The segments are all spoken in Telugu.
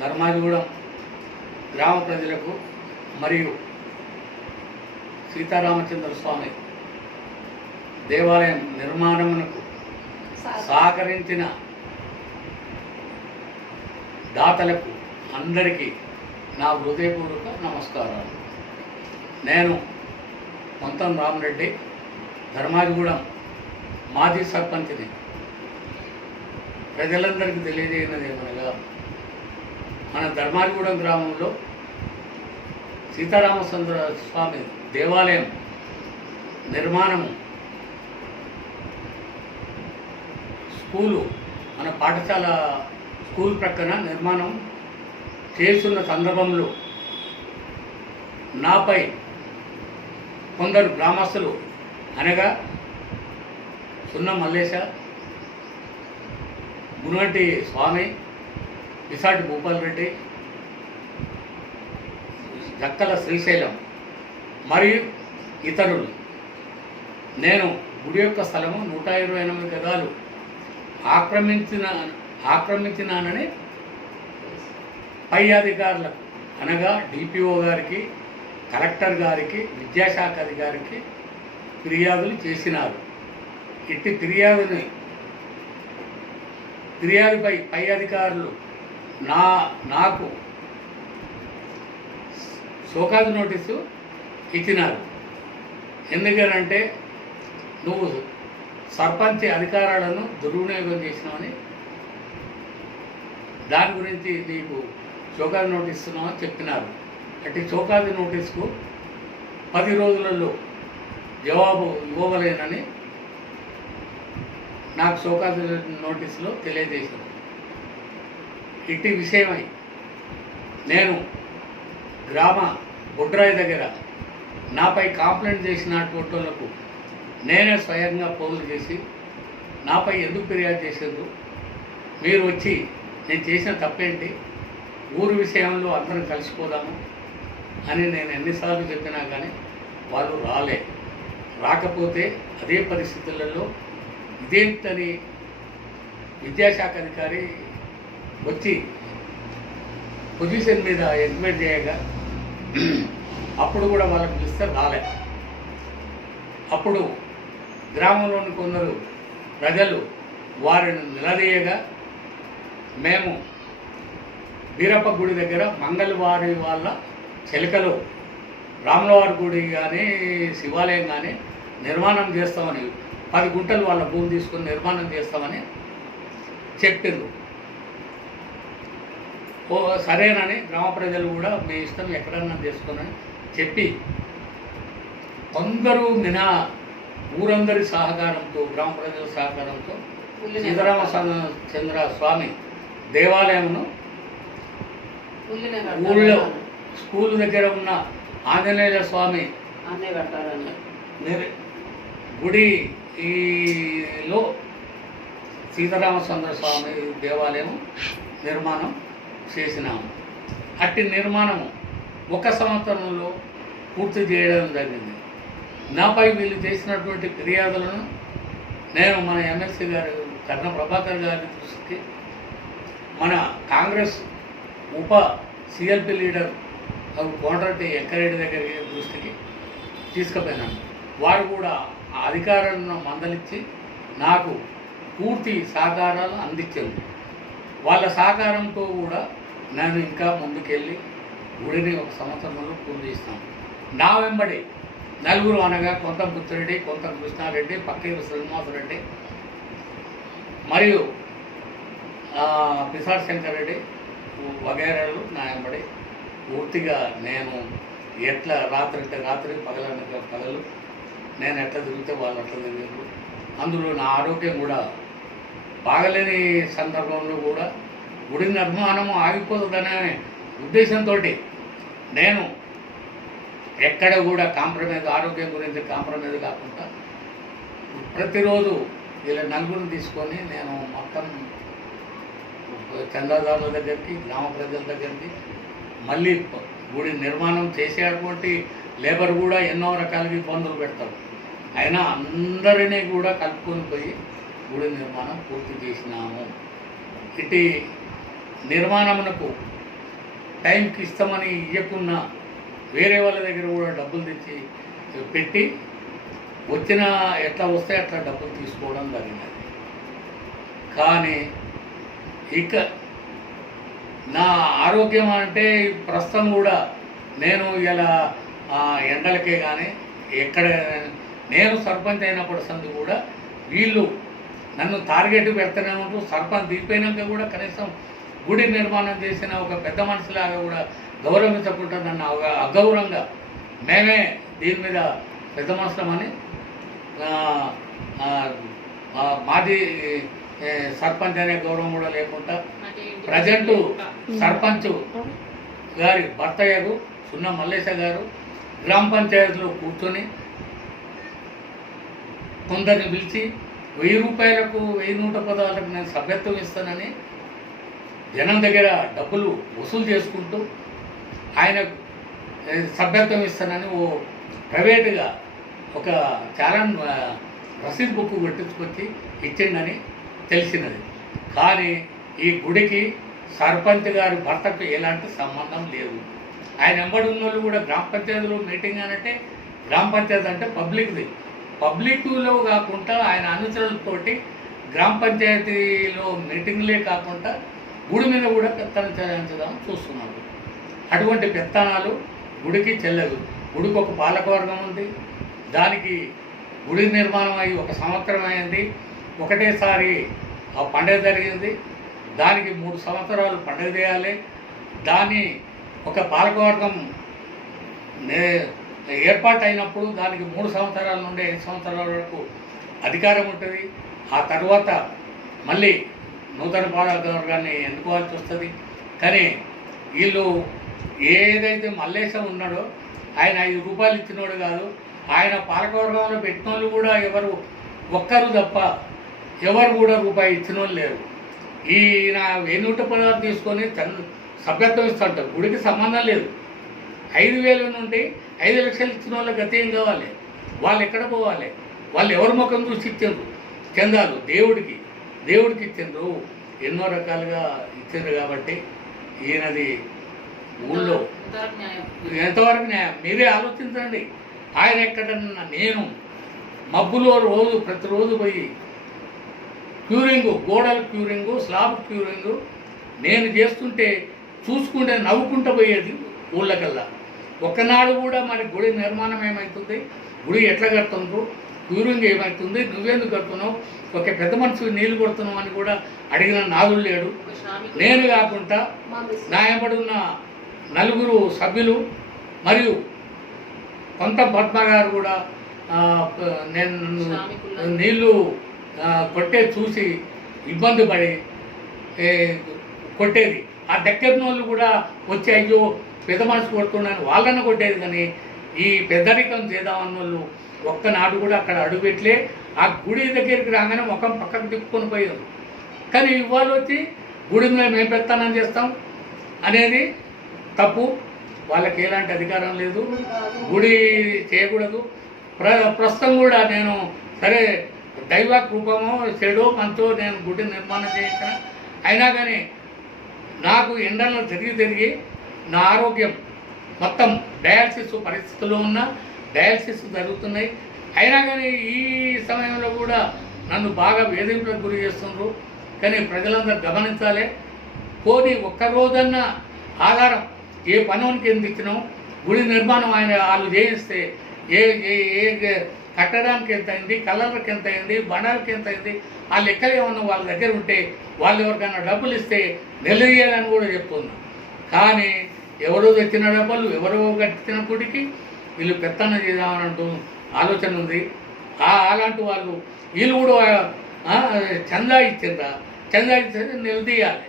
ధర్మాజిగూడెం గ్రామ ప్రజలకు మరియు సీతారామచంద్ర స్వామి దేవాలయం నిర్మాణమునకు సహకరించిన దాతలకు అందరికీ నా హృదయపూర్వక నమస్కారాలు. నేను మొత్తం రామరెడ్డి, ధర్మాజిగూడెం మాజీ సర్పంచ్ని. ప్రజలందరికీ తెలియజేయనది ఏమనగా, మన ధర్మాజిగూడెం గ్రామంలో సీతారామచంద్ర స్వామి దేవాలయం నిర్మాణము స్కూలు, మన పాఠశాల స్కూల్ ప్రక్కన నిర్మాణం చేస్తున్న సందర్భంలో నాపై కొందరు గ్రామస్తులు అనగా సున్న మల్లేశ, గుణవంటి స్వామి, విసాటి భూపాల్ రెడ్డి, జక్కల శ్రీశైలం మరియు ఇతరులు నేను గుడి యొక్క స్థలము 128 గజాలు ఆక్రమించినానని పై అధికారులకు అనగా డిపిఓ గారికి, కలెక్టర్ గారికి, విద్యాశాఖ అధికారికి ఫిర్యాదులు చేసినారు. ఇట్టి ఫిర్యాదుపై పై అధికారులు నాకు షోకాజ్ నోటీసు ఇచ్చినారు. ఎందుకనంటే నువ్వు సర్పంచ్ అధికారాలను దుర్వినియోగం చేసినావని, దాని గురించి నీకు షోకాజ్ నోటీస్ ఇస్తున్నామని చెప్పినారు. అంటే షోకాజ్ నోటీస్కు 10 రోజులలో జవాబు ఇవ్వలేనని నాకు షోకాజ్ నోటీసులో తెలియజేశారు. ఇట్టి విషయమై నేను గ్రామ బొడ్రాయి దగ్గర నాపై కంప్లైంట్ చేసినటువంటి వాళ్ళకు నేనే స్వయంగా ఫోన్లు చేసి నాపై ఎందుకు ఫిర్యాదు చేశారు, మీరు వచ్చి నేను చేసిన తప్పేంటి, ఊరు విషయంలో అందరం కలిసిపోదాము అని నేను ఎన్నిసార్లు చెప్పినా కానీ వాళ్ళు రాకపోతే అదే పరిస్థితులలో ఇదేంటని విద్యాశాఖ అధికారి వచ్చి పొజిషన్ మీద ఎస్టిమేట్ చేయగా అప్పుడు కూడా వాళ్ళకి పిలిస్తే రాలే. అప్పుడు గ్రామంలోని కొందరు ప్రజలు వారిని నిలదీయగా మేము వీరప్ప గుడి దగ్గర మంగళవారి వాళ్ళ చెలికలో రాములవారి గుడి కానీ శివాలయం కానీ నిర్మాణం చేస్తామని 10 గుంటలు వాళ్ళ భూమి తీసుకొని నిర్మాణం చేస్తామని చెప్పిండ్రు. సరేనని గ్రామ ప్రజలు కూడా మీ ఇష్టం ఎక్కడన్నా చేసుకుని చెప్పి కొందరు ఊరందరి సహకారంతో, గ్రామ ప్రజల సహకారంతో సీతారామచంద్ర స్వామి దేవాలయమును ఊళ్ళో స్కూల్ దగ్గర ఉన్న ఆంజనేయ స్వామి గుడిలో సీతారామచంద్ర స్వామి దేవాలయం నిర్మాణం చేసినాము. అట్టి నిర్మాణము 1 సంవత్సరంలో పూర్తి చేయడం జరిగింది. నాపై వీళ్ళు చేసినటువంటి ఫిర్యాదులను నేను మన ఎమ్మెల్సీ గారు కర్ణ ప్రభాకర్ గారి దృష్టికి, మన కాంగ్రెస్ ఉప సిఎల్పి లీడర్ కోమటిరెడ్డి వెంకరెడ్డి దగ్గర దృష్టికి తీసుకుపోయినాను. వారు కూడా ఆ అధికారులను మందలించి నాకు పూర్తి సహకారాలు అందించారు. వాళ్ళ సహకారంతో కూడా నేను ఇంకా ముందుకెళ్ళి గుడిని 1 సంవత్సరంలో పూర్తి చేస్తాను. నా వెంబడి నలుగురు అనగా కొంత పుత్రెడ్డి, కొంత కృష్ణారెడ్డి, పక్కీరు శ్రీనివాసరెడ్డి మరియు పిసార్ శంకర్ రెడ్డి వగైరాలు నా వెంబడి పూర్తిగా నేను ఎట్లా రాత్రి అంటే రాత్రి, పగలనక పగలు నేను ఎట్లా తిరిగితే వాళ్ళు అట్లా తిరిగారు. అందులో నా ఆరోగ్యం కూడా బాగలేని సందర్భంలో కూడా గుడి నిర్మాణం ఆగిపోతుందనే ఉద్దేశంతో నేను ఎక్కడ కూడా కాంప్రమైజ్, ఆరోగ్యం గురించి కాంప్రమైజ్ కాకుండా ప్రతిరోజు ఇలా నలుగురిని తీసుకొని నేను మొత్తం చందాదారుల దగ్గరికి, గ్రామ ప్రజల దగ్గరికి, మళ్ళీ గుడి నిర్మాణం చేసేటువంటి లేబర్ కూడా ఎన్నో రకాలుగా ఇబ్బందులు పెడతారు. అయినా అందరినీ కూడా కలుపుకొని పోయి గుడి నిర్మాణం పూర్తి చేసినాము. ఇటు నిర్మాణమునకు టైంకి ఇస్తామని ఇవ్వకున్నా వేరే వాళ్ళ దగ్గర కూడా డబ్బులు తెచ్చి పెట్టి వచ్చిన ఎట్లా వస్తే అట్లా డబ్బులు తీసుకోవడం జరిగినది. కానీ ఇక నా ఆరోగ్యం అంటే ప్రస్తుతం కూడా నేను ఇలా ఎండలకే కానీ ఎక్కడ నేను సర్పంచ్ అయినప్పటి సంది కూడా వీళ్ళు నన్ను టార్గెట్ పెడుతూనే ఉంటూ సర్పంచ్ దిగిపోయినాక కూడా కనీసం గుడి నిర్మాణం చేసిన ఒక పెద్ద మనిషిలాగా కూడా గౌరవించకుండా నన్ను అగౌరవంగా మేమే దీని మీద పెద్ద మనుషులమని మాది సర్పంచ్ అనే గౌరవం కూడా లేకుండా ప్రజెంట్ సర్పంచ్ గారి భర్తయ్యకు సున్న మల్లేశ గారు గ్రామ పంచాయతీలో కూర్చొని కొందరిని పిలిచి 1000 రూపాయలకు 1110 నేను సభ్యత్వం ఇస్తానని జనం దగ్గర డబ్బులు వసూలు చేసుకుంటూ ఆయన సభ్యత్వం ఇస్తానని ఓ ప్రైవేటుగా ఒక చాలాన్ రసీదు బుక్ కొట్టించుకొచ్చి ఇచ్చిండని తెలిసినది. కానీ ఈ గుడికి సర్పంచ్ గారి భర్తకు ఎలాంటి సంబంధం లేదు. ఆయన వెంబడి ఉన్న వాళ్ళు కూడా గ్రామ పంచాయతీలో మీటింగ్ అనంటే గ్రామ పంచాయతీ అంటే పబ్లిక్ది, పబ్లిక్లో కాకుండా ఆయన అనుచరులతోటి గ్రామ పంచాయతీలో మీటింగ్లే కాకుండా గుడి మీద కూడా పెత్తనం చేయించదామని చూస్తున్నారు. అటువంటి పెత్తనాలు గుడికి చెల్లదు. గుడికి ఒక పాలకవర్గం ఉంది, దానికి గుడి నిర్మాణం అయ్యి 1 సంవత్సరం అయింది. ఒకటేసారి ఆ పండుగ జరిగింది, దానికి 3 సంవత్సరాలు పండుగ చేయాలి. దాన్ని ఒక పాలకవర్గం ఏర్పాటు అయినప్పుడు దానికి 3 సంవత్సరాల నుండి 5 సంవత్సరాల వరకు అధికారం ఉంటుంది. ఆ తర్వాత మళ్ళీ నూతన పాలకవర్గాన్ని ఎన్నుకోవాల్సి వస్తుంది. కానీ వీళ్ళు ఏదైతే మల్లేశం ఉన్నాడో ఆయన 5 రూపాయలు ఇచ్చినోడు కాదు. ఆయన పాలకవర్గంలో పెట్టిన వాళ్ళు కూడా ఒక్కరు తప్ప ఎవరు కూడా రూపాయి ఇచ్చిన వాళ్ళు లేరు. ఈయన 1110 తీసుకొని సభ్యత్వం ఇస్తుంటారు. గుడికి సంబంధం లేదు. 5000 నుండి 5 లక్షలు ఇచ్చిన వాళ్ళకి గతి ఏం కావాలి? వాళ్ళు ఎక్కడ పోవాలి? వాళ్ళు ఎవరి ముఖం చూసి ఇచ్చిండ్రు చందాలు? దేవుడికి ఇచ్చిండ్రు, ఎన్నో రకాలుగా ఇచ్చిండ్రు. కాబట్టి ఈయనది ఊళ్ళో ఎంతవరకు న్యాయం మీరే ఆలోచించండి. ఆయన ఎక్కడన్నా నేను మబ్బులో ప్రతిరోజు పోయి క్యూరింగు, గోడల క్యూరింగు, స్లాబ్ క్యూరింగు నేను చేస్తుంటే చూసుకుంటే నవ్వుకుంటూ పోయేది ఊళ్ళకల్లా. ఒక్కనాడు కూడా మరి గుడి నిర్మాణం ఏమవుతుంది, గుడి ఎట్లా కడుతుండ్రు, క్యూరింగ్ ఏమవుతుంది, నువ్వెందుకు కడుతున్నావు, ఒక పెద్ద మనిషి నీళ్లు కొడుతున్నావు అని కూడా అడిగిన నాదులు లేడు. నేను కాకుండా నా వెంబడున్న 4 సభ్యులు మరియు కొంత పద్మ గారు కూడా నేను నీళ్లు కొట్టేది చూసి ఇబ్బంది పడి కొట్టేది. ఆ దగ్గర వాళ్ళు కూడా వచ్చి అయ్యో పెద్ద మనసు కొడుతున్నాను వాళ్ళని కొట్టేది. కానీ ఈ పెద్దరికం చేద్దామన్న వాళ్ళు ఒక్కనాడు కూడా అక్కడ అడుగుపెట్టలే. ఆ గుడి దగ్గరికి రాగానే ముఖం పక్కకు తిప్పుకొని పోయారు. కానీ ఇవాళ వచ్చి గుడి మీద మేము పెత్తనం చేస్తాం అనేది తప్పు. వాళ్ళకి ఎలాంటి అధికారం లేదు, గుడి చేయకూడదు. ప్రస్తుతం కూడా నేను సరే దైవ కృపమో చెడో మంచో నేను గుడి నిర్మాణం చేయించిన, అయినా కానీ నాకు ఎండల్లో తిరిగి నా ఆరోగ్యం మొత్తం డయాలసిస్ పరిస్థితుల్లో ఉన్న డయాలసిస్ జరుగుతున్నాయి. అయినా కానీ ఈ సమయంలో కూడా నన్ను బాగా వేధింపులకు గురి చేస్తున్నారు. కానీ ప్రజలందరూ గమనించాలి. పోనీ ఒక్కరోజన్నా ఆధారం ఏ పనునికి ఎందుకు ఇచ్చినాం, గుడి నిర్మాణం వాళ్ళు చేయిస్తే ఏ కట్టడానికి ఎంత అయింది, కలర్కి ఎంత అయింది, బండాలకి ఎంత అయింది, ఆ లెక్కలు ఏమన్నా వాళ్ళ దగ్గర ఉంటే వాళ్ళు ఎవరికైనా డబ్బులు ఇస్తే నిలదీయాలని కూడా చెప్తున్నాం. కానీ ఎవరో తెచ్చిన డబ్బులు ఎవరో కట్టిన గుడికి వీళ్ళు పెత్తనం చేద్దామనంటూ ఆలోచన ఉంది. అలాంటి వాళ్ళు వీళ్ళు కూడా చందా ఇచ్చిందా, చందా ఇచ్చేది నిలదీయాలి.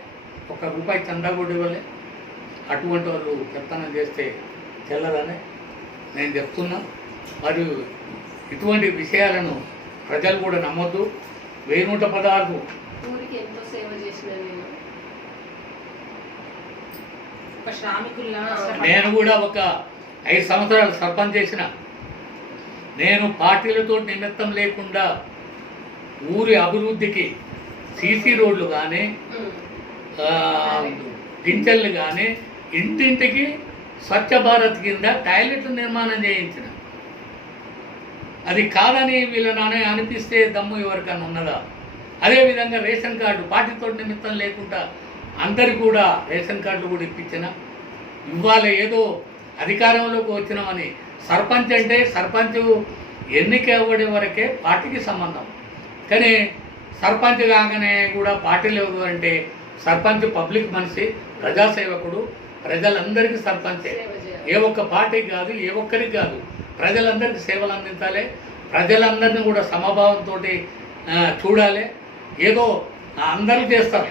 ₹1 చందా కూడా ఇవ్వలే. అటువంటి వాళ్ళు పెత్తనం చేస్తే చెల్లదని నేను చెప్తున్నా. మరియు ఇటువంటి విషయాలను ప్రజలు కూడా నమ్మొద్దు. 1116 ఊరికి ఎంతో సేవ చేసిన నేను కూడా ఒక 5 సంవత్సరాలు సర్పంచ్ చేసిన. నేను పార్టీలతో నిమిత్తం లేకుండా ఊరి అభివృద్ధికి సీసీ రోడ్లు కానీ పింఛన్లు కానీ ఇంటింటికి స్వచ్ఛ భారత్ కింద టాయిలెట్లు నిర్మాణం చేయించిన. అది కాదని వీళ్ళని అనిపిస్తే దమ్ము ఎవరికైనా ఉన్నదా? అదేవిధంగా రేషన్ కార్డు పార్టీతో నిమిత్తం లేకుండా అందరికి కూడా రేషన్ కార్డులు కూడా ఇప్పించిన. ఇవాళ ఏదో అధికారంలోకి వచ్చినామని సర్పంచ్ అంటే సర్పంచ్ ఎన్నిక అవ్వడే వరకే పార్టీకి సంబంధం. కానీ సర్పంచ్ కాగానే కూడా పార్టీ లేదు అంటే సర్పంచ్ పబ్లిక్ మనిషి, ప్రజాసేవకుడు, ప్రజలందరికీ సర్పంచే. ఏ ఒక్క పార్టీకి కాదు, ఏ ఒక్కరికి కాదు, ప్రజలందరికీ సేవలు అందించాలి. ప్రజలందరినీ కూడా సమభావంతో చూడాలి. ఏదో అందరూ చేస్తారు.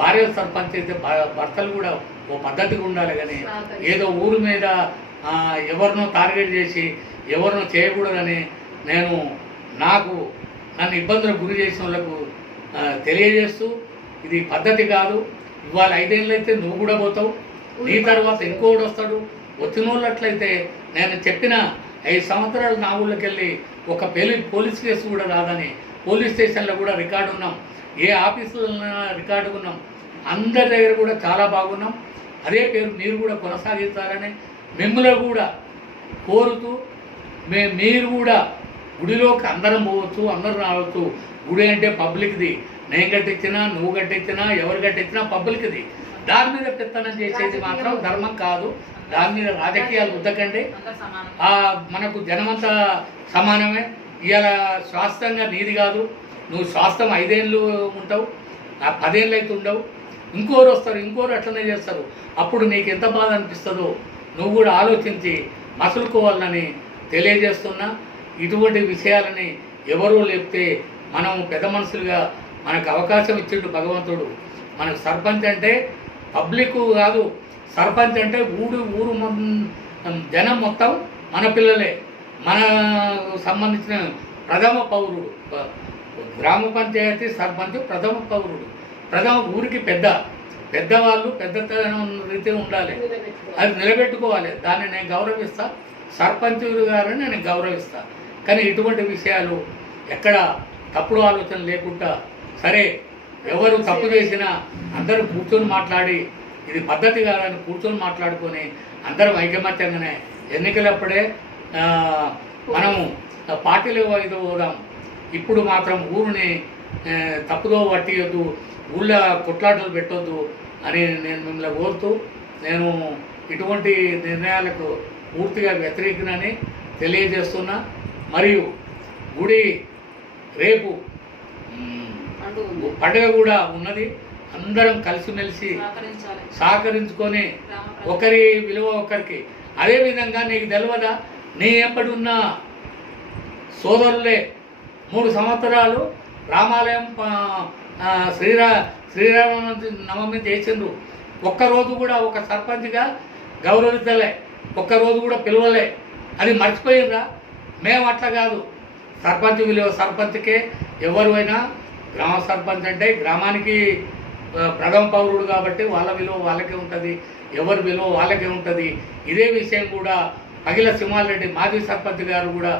భార్య సర్పంచ్ అయితే భర్తలు కూడా ఓ పద్ధతిగా ఉండాలి. కానీ ఏదో ఊరి మీద ఎవరినో టార్గెట్ చేసి ఎవరినో చేయకూడదని నన్ను ఇబ్బందులకు గురి చేసిన వాళ్ళకు తెలియజేస్తూ, ఇది పద్ధతి కాదు. ఇవాళ 5 ఏళ్ళు అయితే నువ్వు కూడా పోతావు, నీ తర్వాత ఇంకోటి వస్తాడు. వచ్చిన వాళ్ళు అట్లయితే నేను చెప్పిన 5 సంవత్సరాలు నా ఊళ్ళకి వెళ్ళి ఒక పోలీస్ కేసు కూడా రాదని పోలీస్ స్టేషన్లో కూడా రికార్డు ఉన్నాం, ఏ ఆఫీసులో రికార్డు ఉన్నాం, అందరి దగ్గర కూడా చాలా బాగున్నాం. అదే పేరు మీరు కూడా కొనసాగించాలని మిమ్మల్ని కూడా కోరుతూ మీరు కూడా గుడిలోకి అందరం పోవచ్చు, అందరూ రావచ్చు. గుడి అంటే పబ్లిక్ది. నేను కట్టించినా, నువ్వు కట్టించినా, ఎవరు కట్టించినా పబ్లిక్ది. దాని మీద పెత్తనం చేసేది మాత్రం ధర్మం కాదు. దాని మీద రాజకీయాలు ఉద్దకండి. మనకు జనమంతా సమానమే. ఇవాళ స్వాస్థ్యంగా నీది కాదు. నువ్వు స్వాస్థ్యం 5 ఏళ్ళు ఉంటావు, 10 ఏళ్ళు అయితే ఉండవు. ఇంకోరు వస్తారు, ఇంకోరు అట్లనే చేస్తారు. అప్పుడు నీకు ఎంత బాధ అనిపిస్తుందో నువ్వు కూడా ఆలోచించి మసులుకోవాలని తెలియజేస్తున్నా. ఇటువంటి విషయాలని ఎవరూ లేపితే మనం పెద్ద మనుషులుగా మనకు అవకాశం ఇచ్చిండు భగవంతుడు. మనకు సర్పంచ్ అంటే పబ్లిక్ కాదు, సర్పంచ్ అంటే ఊరు జనం మొత్తం మన పిల్లలే, మనకు సంబంధించిన ప్రథమ పౌరుడు. గ్రామ పంచాయతీ సర్పంచ్ ప్రథమ పౌరుడు, ప్రథమ ఊరికి పెద్దవాళ్ళు పెద్దతనం రీతి ఉండాలి. అది నిలబెట్టుకోవాలి. దాన్ని నేను గౌరవిస్తా, సర్పంచ్ గారిని నేను గౌరవిస్తా. కానీ ఇటువంటి విషయాలు ఎక్కడ తప్పుడు ఆలోచన లేకుండా, సరే ఎవరు తప్పు చేసినా అందరూ కూర్చొని మాట్లాడి ఇది పద్ధతి కాదని కూర్చొని మాట్లాడుకొని అందరం ఐకమత్యంగానే ఎన్నికలప్పుడే మనము పార్టీలు ఏదో పోదాం. ఇప్పుడు మాత్రం ఊరిని తప్పుదో పట్టియొద్దు, ఊళ్ళో కొట్లాటలు పెట్టొద్దు అని నేను మిమ్మల్ని కోరుతూ, నేను ఇటువంటి నిర్ణయాలకు పూర్తిగా వ్యతిరేకనని తెలియజేస్తున్నా. మరియు గుడి రేపు పండుగ కూడా ఉన్నది. అందరం కలిసిమెలిసి సహకరించుకొని ఒకరి విలువ ఒకరికి. అదేవిధంగా నీకు తెలియదా, నీ ఎప్పటిన్న సోదరులే 3 సంవత్సరాలు రామాలయం శ్రీరామ నవమి చేసిండ్రు. ఒక్కరోజు కూడా ఒక సర్పంచ్గా గౌరవించలే, ఒక్కరోజు కూడా పిలవలే. అది మర్చిపోయిందా? మేము అట్లా కాదు. సర్పంచ్ విలువ సర్పంచ్కే. ఎవరైనా గ్రామ సర్పంచ్ అంటే గ్రామానికి ప్రథమ పౌరుడు కాబట్టి వాళ్ళ విలువ వాళ్ళకే ఉంటుంది, ఎవరి విలువ వాళ్ళకే ఉంటుంది. ఇదే విషయం కూడా పగిల సింహారెడ్డి మాజీ సర్పంచ్ గారు కూడా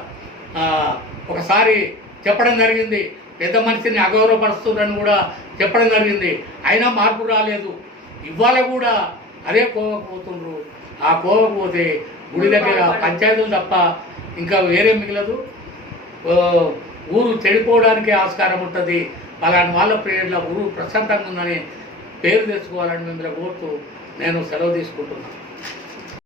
ఒకసారి చెప్పడం జరిగింది. పెద్ద మనిషిని అగౌరవపరుస్తుందని కూడా చెప్పడం జరిగింది. అయినా మార్పు రాలేదు. ఇవాళ కూడా అదే కోవకపోతుండ్రు. ఆ కోవకపోతే గుడి దగ్గర పంచాయతీలు తప్ప ఇంకా వేరే మిగలదు. ఊరు చెడిపోవడానికి ఆస్కారం ఉంటుంది. అలాంటి వాళ్ళ పేర్ల ఊరు ప్రశాంతంగా ఉందని పేరు తెచ్చుకోవాలని మిమ్మల్ని కోరుతూ నేను సెలవు తీసుకుంటున్నాను.